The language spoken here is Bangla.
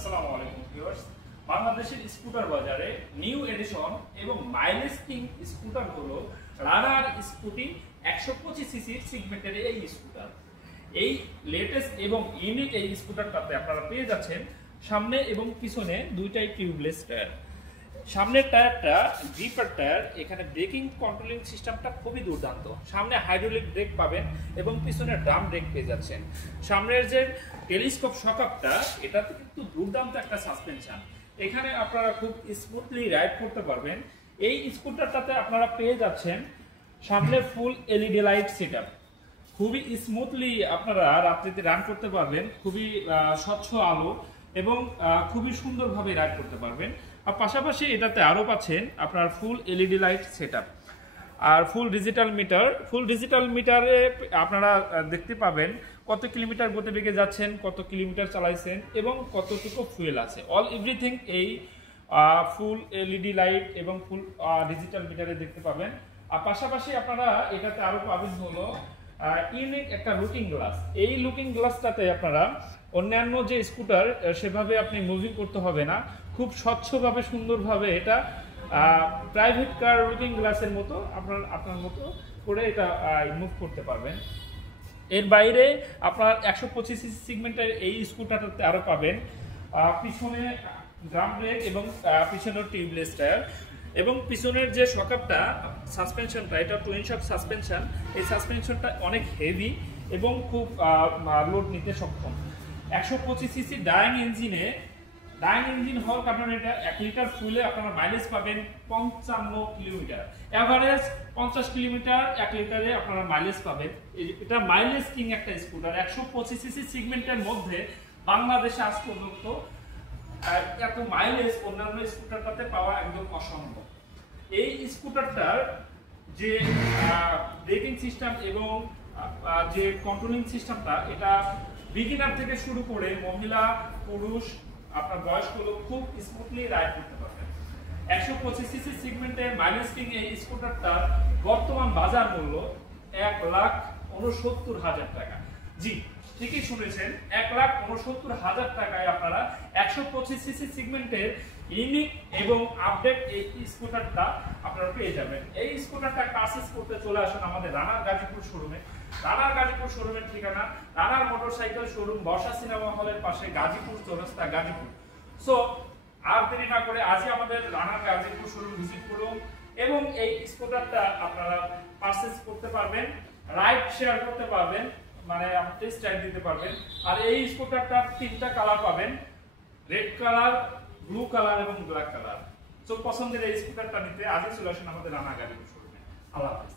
আসসালামু আলাইকুম ভিউয়ার্স। বাংলাদেশের স্কুটার বাজারে নিউ এডিশন এবং মাইলেজ কিং স্কুটার হলো রানার স্কুটি 125 সিসির সেগমেন্টের এই স্কুটার। এই লেটেস্ট এবং ইউনিক এই স্কুটারটাতে আপনারা পেয়ে যাচ্ছেন সামনে এবং পিছনে দুইটাই টিউবলেস টায়ার। সামনের টায়ারটা গ্রিপার টায়ার, এখানে ব্রেকিং কন্ট্রোলিং সিস্টেমটা খুবই দুর্দান্ত। সামনে হাইড্রোলিক ব্রেক পাবেন এবং পিছনে ড্রাম ব্রেক পেয়ে যাচ্ছেন। সামনের যে টেলিস্কোপ শকআপটা, এটাতে কিন্তু দুর্দান্ত একটা সাসপেনশন। এখানে আপনারা খুব স্মুথলি রাইড করতে পারবেন। এই স্কুটারটাতে আপনারা পেয়ে যাচ্ছেন সামনে ফুল এলইডি লাইট সেটআপ। খুবই স্মুথলি আপনারা রাত্রিতে রান করতে পারবেন, খুবই স্বচ্ছ আলো এবং খুবই সুন্দরভাবে রাইড করতে পারবেন। আর পাশাপাশি এটাতে আরও পাচ্ছেন আপনার ফুল এলইডি লাইট সেটআপ আর ফুল ডিজিটাল মিটারে আপনারা দেখতে পাবেন কত কিলোমিটার গতিবেগে যাচ্ছেন, কত কিলোমিটার চালাইছেন এবং কতটুকু ফুয়েল আছে। অল এভরিথিং এই ফুল এলইডি লাইট এবং ফুল ডিজিটাল মিটারে দেখতে পাবেন। আর পাশাপাশি আপনারা এটাতে আরও পাবেন হলো ইউনিক একটা লুকিং গ্লাস। এই লুকিং গ্লাসটাতে আপনারা অন্যান্য যে স্কুটার সেভাবে আপনি মুভিং করতে হবে না, খুব স্বচ্ছভাবে সুন্দরভাবে এটা প্রাইভেট কার লুকিং গ্লাসের মতো আপনার মতো করে এটা মুভ করতে পারবেন। এর বাইরে আপনার 125 সিসি সেগমেন্টের এই স্কুটারটাতে আরও পাবেন পিছনে ড্রাম ব্রেক এবং পিছনের টিউবলেস টায়ার এবং পিছনের যে শকআপটা সাসপেনশনটা, এটা টুইন শক সাসপেনশন। এই সাসপেনশনটা অনেক হেভি এবং খুব লোড নিতে সক্ষম। 125 সিসি ডাইং ইঞ্জিন হওয়ার কারণে এটা 1 লিটার ফুলে আপনারা মাইলেজ পাবেন 55 কিলোমিটার, এভারেজ 50 কিলোমিটার 1 লিটারে আপনারা মাইলেজ পাবেন। এটা মাইলেজ কিং একটা স্কুটার। 125 সিসি সেগমেন্টের মধ্যে বাংলাদেশে আজ পর্যন্ত এত মাইলেজ অন্যান্য স্কুটারটাতে পাওয়া একদম অসম্ভব। এই স্কুটারটার যে ব্রেকিং সিস্টেম এবং যে কন্ট্রোলিং সিস্টেমটা, এটা বিগিনার থেকে শুরু করে মহিলা পুরুষ আপনার বয়স্ক লোক খুব স্মুথলি রাইড করতে পারবেন। 125 সিসি সেগমেন্টের মাইলেজ কিং এই স্কুটারটার বর্তমান বাজার মূল্য 1,69,000 টাকা। জি, ঠিকই শুনেছেন, 1,69,000 টাকায় আপনারা 125 সিসি সেগমেন্টের ইউনিক এবং আপডেট এই স্কুটারটা আপনারা পেয়ে যাবেন। এই স্কুটারটা পারচেজ করতে চলে আসুন আমাদের রানার গাজীপুর শোরুমে। রানার গাজীপুর শোরুমের ঠিকানা রানার মোটরসাইকেল শোরুম, বর্ষা সিনেমা হলের পাশে, গাজীপুর চৌরাস্তা, গাজীপুর। সো আর দেরি না করে আজই আমাদের রানার গাজীপুর শোরুম ভিজিট করুন এবং এই স্কুটারটা আপনারা পারচেজ করতে পারবেন, রাইড শেয়ার করতে পারবেন, মানে আপনি টেস্ট রাইড দিতে পারবেন। আর এই স্কুটারটার 3টা কালার পাবেন, রেড কালার, ব্লু কালার এবং ব্ল্যাক কালার। সো পছন্দের এই স্কুটারটা নিতে আজই চলে আসুন আমাদের রানা গাজীপুর শোরুমে। আল্লাহ হাফেজ।